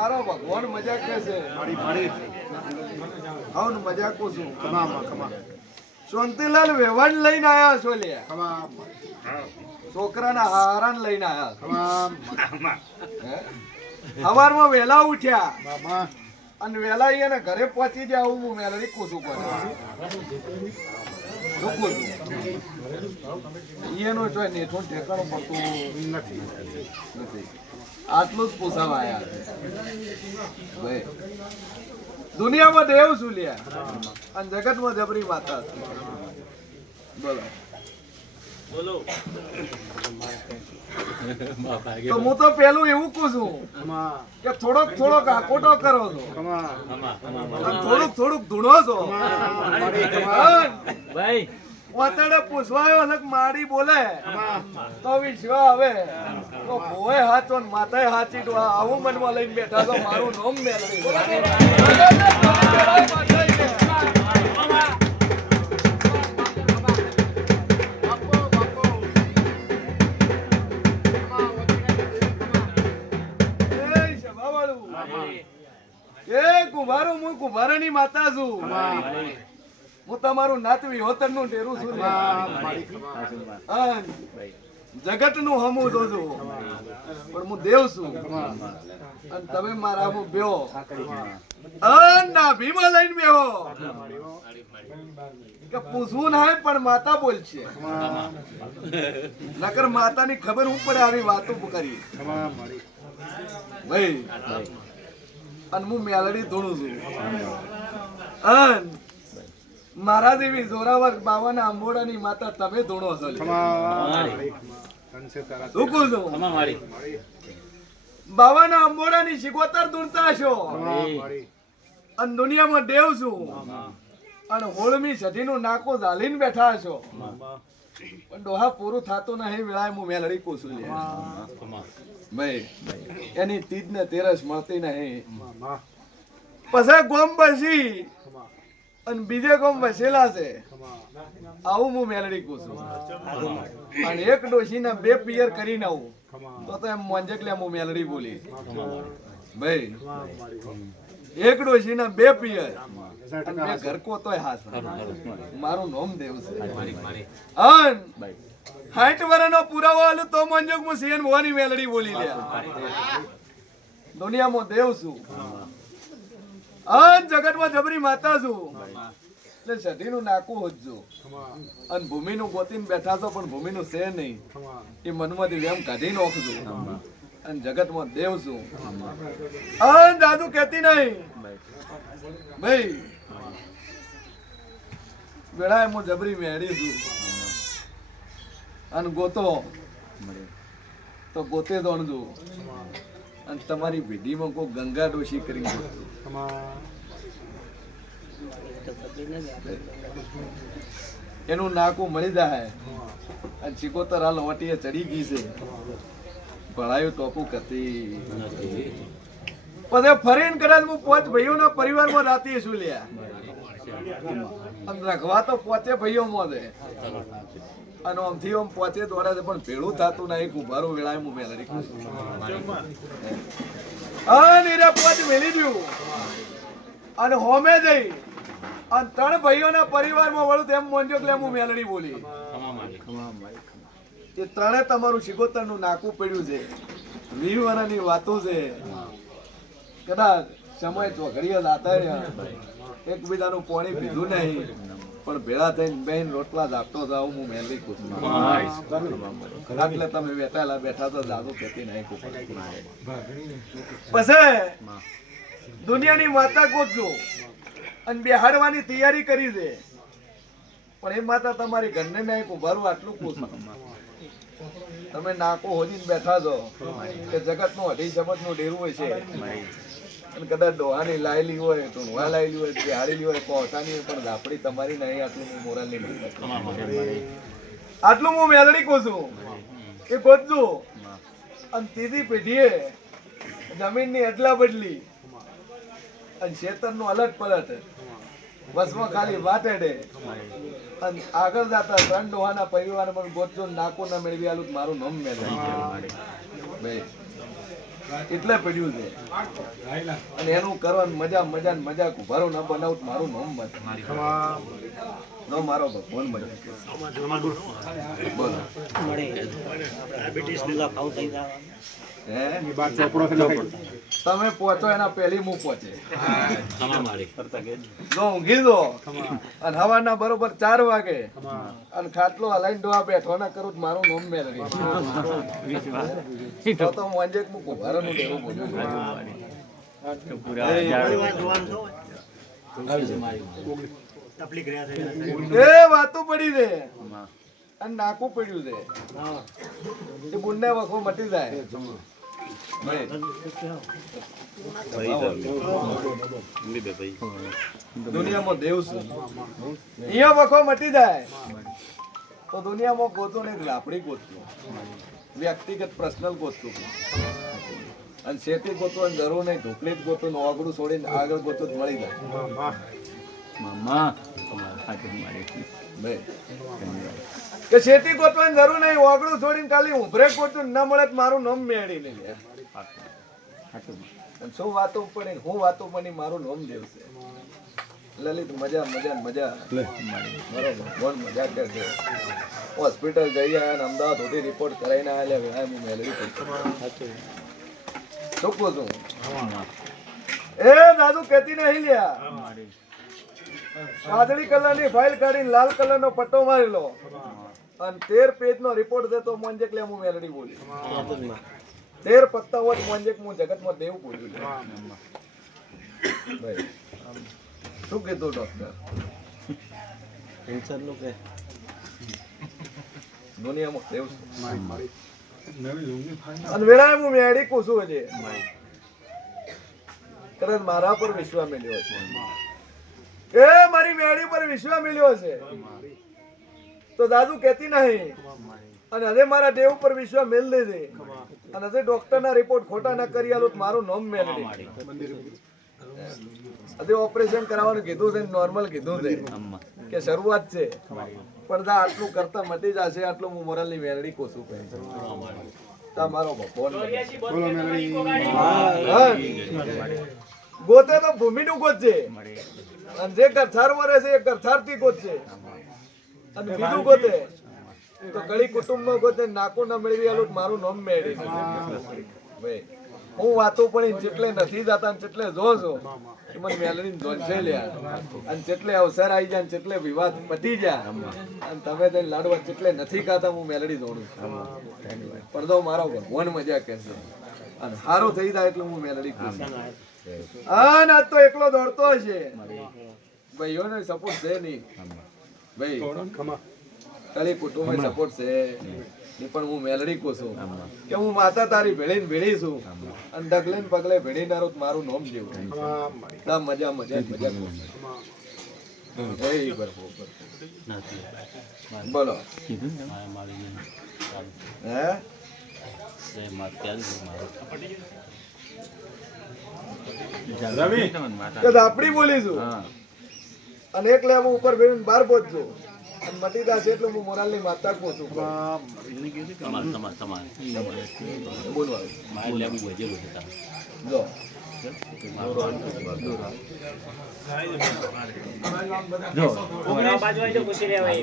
કોણ મજાક કે છે. મારી મારી હા ને મજાકો છું. કમા કમા શાંતિલાલ વેવાણ લઈને આયા છો લે. છોકરાના હારાન લઈને આયા ખમા સવારમાં વહેલા ઉઠ્યા. અને વહેલા એને ઘરે પહોંચી જાય આવું હું મેલડી કૂસું કૂસું? ઈએનો ચોય નેઠું ઠેકાણું નથી. નથી. આટલું જ પૂછાવા આયા દુનિયામાં દેવ લ્યા? અને જગતમાં જબરી માતા બોલો. બોલો. તો હું તો પેલું એવું કહું છું કે થોડોક થોડોક આકોટો કરો છો થોડુંક થોડુંક ધૂણો છો. ભાઈ વાતડે પૂછવાયો એટલે મારી બોલે તો વિશ્વા હવે તો ભોય હાચો ને માથાએ હાચી તો આવું મનમાં લઈને બેઠા તો મારું નોમ મેળવી એ કુંભારો, હું કુંભારાની માતા છું. હું તમારું નાતવી હોતરનું ઢેરું છું જગતનું હમું જોજો પણ હું દેવ છું. અને તમે મારા હું બેહો ના ભીમાં લઈને બેહો. કે પૂછવું ના પણ માતા બોલશે. નકર માતાની ખબર હું પડે આવી વાતો કરી. ભાઈ અને હું મેલડી ધોણું છું. મારા દેવી જોરાવર બાવાના આંબોડાની માતા તમે ધોણો છો શું છું? બાવાના આંબોડાની શિકોતર ધૂણતા છો અને દુનિયામાં દેવ છું. અને હોળમી સઢીનું નાકો ઝાલીને બેઠા છો પણ ડોહા પૂરું થતું નહીં વેળાએ હું મેલડી કોસું લે ભાઈ એની તીજ ને તેરસ મળતી નહીં પછી ગોમ બસી. અને બીજે ગોમ વસેલા છે. આવું હું મેલડી કોસું અને એક ડોશીના બે પિયર કરીને આવું. તો તો એમ મોંજકલે હું મેલડી બોલી. ભાઈ એક ડોશીના બે પિયર. બે ઘર તોય હાથ મારું નામ દેવ છે અન હાઈટ વરનો પુરાવો આલું તો મંજોગ મુ સીએન ભવાની મેલડી બોલી લે. દુનિયામાં દેવ છું. અન જગતમાં જબરી માતા છું. એટલે સઢીનું નાકું હોજો અને ભૂમિનું ગોતીને બેઠા છો પણ ભૂમિનું છે નહીં. એ મનમાંથી વેમ કાઢી નાખજો. અને જગતમાં દેવ છું. અન દાદુ કહેતી નહીં. ભાઈ, વેળાએ હું જબરી મેળી છું. અને ગોતો. તો ગોતે દોણજો અને તમારી ભીડીમાં કોઈ ગંગા ડોશી કરી. એનું નાકું મળી જાય. અને ચિકોતર હાલ વટીએ ચડી ગઈ છે. ભણાયું ટોપું કરતી પછી ફરીને કદાચ હું પાંચ ભાઈઓના પરિવારમાં રાતી છું લ્યા. રખવા તો પોતે ભાઈઓ મોદે અને આમથી આમ પોચે દોડે છે પણ ભેળું થતું ના એક ઉભારું વેળાય હું મેલડી હા. નીરા પોચ મેલી દઉં. અને હોમે જઈ. અને ત્રણ ભાઈઓના પરિવારમાં વળું તેમ મોંજો એટલે હું મેલડી બોલી. એ ત્રણે તમારું શિકોતરનું નાકું પડ્યું છે. વીસ વર્ષની વાતો છે. કદાચ સમય ચોઘડીએ લાતા રહ્યા. એકબીજાનું પાણી પીધું નહીં. પણ ભેળા થઈને બેન રોટલા જ આપતો જાવ હું મેલડી કુછ એટલે તમે બેઠેલા બેઠા તો જાદુ કહેતી નહીં. પછી દુનિયાની માતા ગોતજો. અને બેહાડવાની તૈયારી કરી છે. પણ એ માતા તમારી ઘરને ના એક ઉભારું આટલું પૂછો તમે નાકો હોજીને બેઠા છો કે જગતનું અઢી શબ્દનું ડેરું હોય છે. કદાચ ડોહાની લાયેલી હોય ટૂંવા લાયેલી હોય બેહાડેલી હોય કોટાની હોય, પણ ઝાપડી તમારી નહીં, આટલું હું મોરલ નહીં આટલું હું મેલડી કહું છું. એ ગોતજો અને ત્રીજી પેઢીએ જમીનની અદલા બદલી અને શેતરનું અલટ પલટ. બસમાં ખાલી વાટેડે અને આગળ જતા ત્રણ ડોહાના પરિવાર પણ ગોતજો નાકો ના મેળવી આલું મારું નામ મેળવી. એટલે પડ્યું છે. અને એનું કરવાનું મજા મજા ને મજાક ઉભારો ન બનાવ મારું નામ હે? લખાઈ તમે પહોંચો, એના પહેલી હું પહોંચે. જો ઊંઘી દો અને હવાના બરોબર ચાર વાગે. અને ખાટલો હલાઈને ડોવા બેઠો, ના કરું મારું નામ મેળવી. તો તો મોંજેક હું કુંભારાનું લેવું બોલ્યું એ વાતો પડી છે. અને નાકું પડ્યું છે. એ બુનને વખો મટી જાય. દુનિયામાં દેવ છે. અહીંયા વખો મટી જાય. તો દુનિયામાં ગોતો ને લાપડી ગોતતું વ્યક્તિગત પર્સનલ ગોતતું અને શેતી ગોતો ને નહીં ઢોકળી જ ગોતો ને ઓગળું છોડીને આગળ ગોતો જ મળી જાય. મામા કે શેતી ગોતવાની જરૂર નહીં ઓગળું છોડીને ખાલી ઉભરે ગોતું ન મળે મારું નામ મેળી લે. અને શું વાતો પડે હું વાતો પડી મારું નામ દેવશે લલિત મજા મજા મજા. બરોબર. કોણ મજા કરશે હોસ્પિટલ જઈ આવ્યા ને અમદાવાદ સુધી રિપોર્ટ કરાવીને આવ્યા હું મેળવી શું કહું છું. એ દાદુ કેતી નહીં લ્યા. વાદળી કલરની ફાઇલ કાઢીને લાલ કલરનો પટ્ટો મારી લો. અને તેર પેજનો રિપોર્ટ દેતો મોંજેક લે હું મેલડી બોલી. તેર પત્તા હોય મોંજેક હું જગતમાં દેવ બોલ્યું લે. ભાઈ શું કીધું ડોક્ટર દુનિયામાં દેવ. અને વેળાએ હું મેળી કુસું છે કદાચ મારા પર વિશ્વા મેળ્યો છે એ મારી મેળી પર વિશ્વા મેળ્યો છે તો દાદુ કહેતી નહીં. અને હવે મારા દેવ પર વિશ્વા મેલ દેજે અને હવે ડોક્ટરના રિપોર્ટ ખોટા ના કરી આલો મારું નામ મેળવી હવે ઓપરેશન કરાવવાનું કીધું છે નોર્મલ કીધું છે. કે શરૂઆત છે. દા આટલું કરતા મટી જશે આટલું હું મોરલની વેરડી કોશું છે. તમારો. ગોતે તો ભૂમિનું ગોતજે અને જે કરથાર મરે છે એ ગરથારથી ગોતજે અને બીજું ગોતે તો કળી કુટુંબમાં ગોતે નાકું ના મેળવી આલું મારું નામ મેળવી ભાઈ હું વાતો પણ જેટલે નથી જતા જેટલે જો છો મને મેલરી લ્યા અને જેટલે અવસર આવી જાય જેટલે વિવાદ પતી જાય અને તમે તેને લાડવા જેટલે નથી ખાતા હું મેલડી જોડું છું. પણ મારો ભગવાન મજા કહેશે અને સારું થઈ જાય એટલે હું મેલડી ખુશ હા ના તો એકલો દોડતો હશે. ભાઈઓને સપોર્ટ છે નહીં. ભાઈ ખાલી કુટુંબ સપોર્ટ છે. એ પણ હું મેલડી કો છું. કે હું માતા તારી ભેળીને ભેળી છું. અને ડગલે ને પગલે ભેળી નારો મારું નોમ જેવું. ના મજા મજા મજા. બોલો. હે? આપડી બોલીશું અને એક લેવું ઉપર ભેળીને બહાર પહોંચજો. અને મટી જશે એટલે હું મોરાલની માતા કહું છું બોલવાનું. જો બાજુ આવી પૂછી લેવાય.